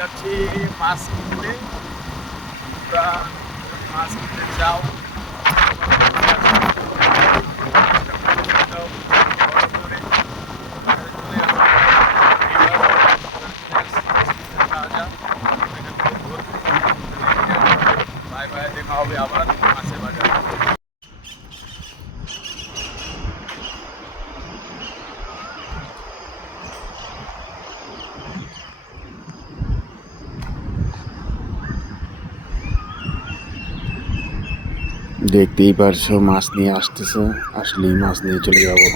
যাচ্ছি মাছ কিনতে। তোমরা মাছ কিনতে চাও বাই বাই, দেখা হবে আবার মাছের বাজার। দেখতেই পারছো মাছ নিয়ে আসতেছে, আসলেই মাছ নিয়ে চলে যাবো।